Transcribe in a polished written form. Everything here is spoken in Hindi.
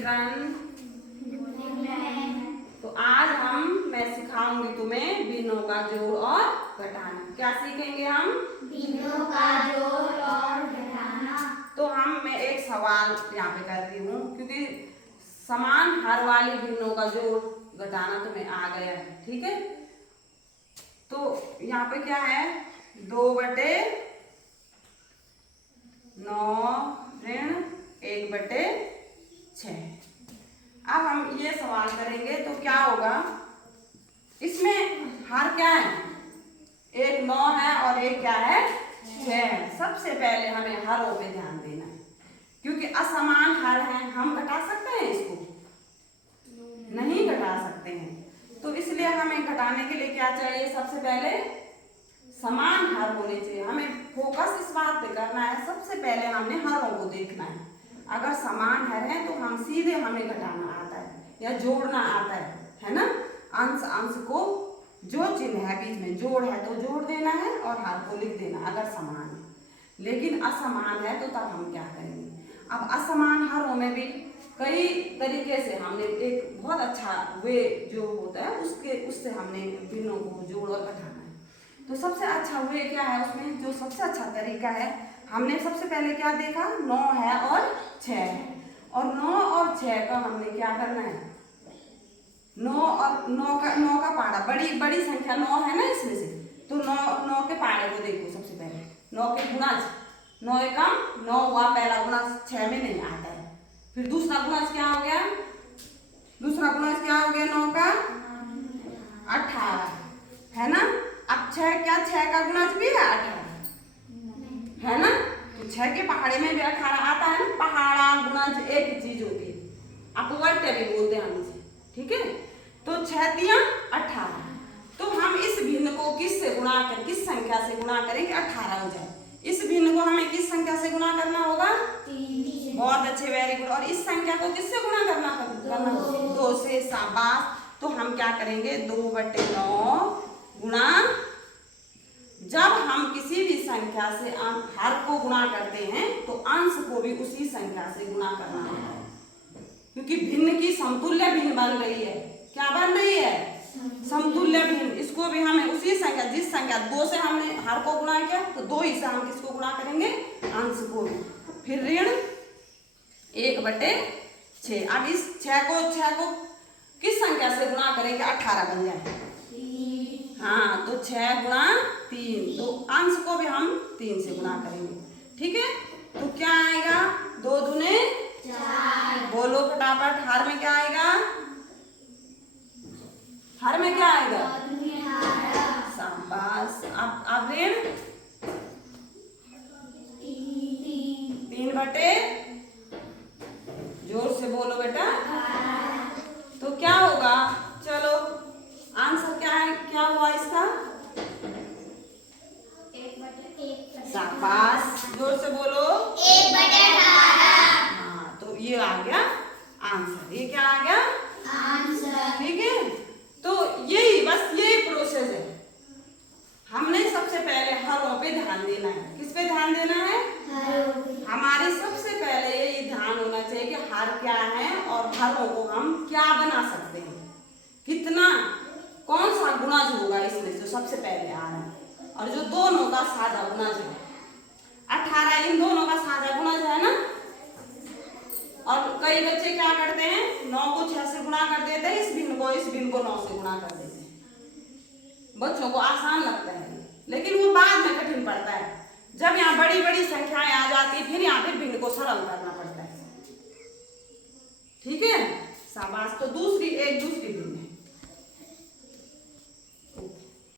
चिल्ड्रन। तो आज मैं सिखाऊंगी तुम्हें भिन्नों का जोड़ और घटाना। क्या सीखेंगे हम? भिन्नों का जोड़ और घटाना। तो मैं एक सवाल यहाँ पे कर रही हूँ, क्योंकि समान हर वाली भिन्नों का जोड़ घटाना तुम्हें आ गया है, ठीक है। तो यहाँ पे क्या है, 2/9 ऋण 1/6। अब हम ये सवाल करेंगे तो क्या होगा, इसमें हर क्या है, एक 9 है और एक क्या है 6 है। सबसे पहले हमें हरों पे ध्यान देना है, क्योंकि असमान हर हैं। हम घटा सकते हैं इसको? नहीं घटा सकते हैं। तो इसलिए हमें घटाने के लिए क्या चाहिए, सबसे पहले समान हर होने चाहिए। हमें फोकस इस बात पे करना है, सबसे पहले हमने हरों को देखना है। अगर समान हर है तो हम सीधे हमें घटाना आता है या जोड़ना आता है ना। अंश अंश को जो चिन्ह है बीच में, जोड़ है तो जोड़ देना है और हर को लिख देना अगर समान है। लेकिन असमान है तो तब हम क्या करेंगे। अब असमान हरों में भी कई तरीके से हमने एक बहुत अच्छा वे जो होता है उससे हमने भिन्नों को जोड़ और घटाना है। तो सबसे अच्छा वे क्या है, उसमें जो सबसे अच्छा तरीका है, हमने सबसे पहले क्या देखा, 9 है और 6 है। और 9 और 6 का हमने क्या करना है, 9 और 9 का पाड़ा, बड़ी संख्या 9 है ना इसमें से, तो 9 के पाड़े को देखो। सबसे पहले 9 के गुणाज, 9 एकम 9 हुआ, पहला गुणाज 6 में नहीं आता है। फिर दूसरा गुणाज क्या हो गया, 9 का 18 है ना। अब 6 क्या 6 का गुणाज भी है 18 है ना। तो 6 के पहाड़े में भी 18 आता है ना। पहाड़ा गुणाज एक ही चीज होती है, अपवर्त्य भी बोलते हैं हम इसे, ठीक है। तो 6 तिया 18। तो हम इस भिन्न को किससे गुणा कर, किस संख्या से गुणा करेंगे 18 हो जाए। इस भिन्न को हमें किस संख्या से गुणा करना होगा, 3। बहुत अच्छे, वेरी गुड। और इस संख्या को किससे गुणा करना होगा, 2 से। शाबाश। तो हम क्या करेंगे, 2/9 गुणा, जब हम किसी भी संख्या से हर को गुणा करते हैं तो अंश को भी उसी संख्या से गुणा करना होता है, क्योंकि भिन्न की समतुल्य भिन्न बन रही है। क्या बन रही है, समतुल्य भिन्न। इसको भी हमें उसी संख्या, जिस संख्या 2 से हमने हर को गुणा किया, तो 2 ही से हम किसको गुणा करेंगे, अंश को। फिर ऋण 1/6। अब इस 6 को किस संख्या से गुणा करेंगे, 18 बन जाए। हाँ, तो 6 गुणा 3, तो अंश को भी हम 3 से गुणा करेंगे, ठीक है। तो क्या आएगा, 2 दूने 4। बोलो फटाफट, हर में क्या आएगा, हर में क्या आएगा, शाबाश। अब ऋण 3/, जोर से बोलो बेटा। तो क्या होगा, चलो आंसर क्या है, क्या हुआ इसका, 1/1। शाबाश, जोर से बोलो 1/18। हाँ, तो ये आ गया आंसर। ये क्या आ गया, आंसर। ठीक है। तो यही बस यही प्रोसेस है। हमने सबसे पहले हरों पे ध्यान देना है। किस पे ध्यान देना है, हमारे सबसे पहले यही ध्यान होना चाहिए कि हर क्या है और हरों को हम क्या बना सकते हैं, कितना, कौन सा गुणाज होगा इसमें जो सबसे पहले आ रहा है। और जो दोनों का साझा गुणाज है 18, इन दोनों का साझा गुणाज है ना। और कई बच्चे क्या करते हैं, 9 को 6 से गुणा कर देते हैं, इस भिन्न को 9 से गुणा कर देते हैं। बच्चों को आसान लगता है, लेकिन वो बाद में कठिन पड़ता है, जब यहाँ बड़ी संख्याएं आ जाती, फिर यहाँ पे भिन्न को सरल करना पड़ता है, ठीक है। शाबाश। तो दूसरी भिन्न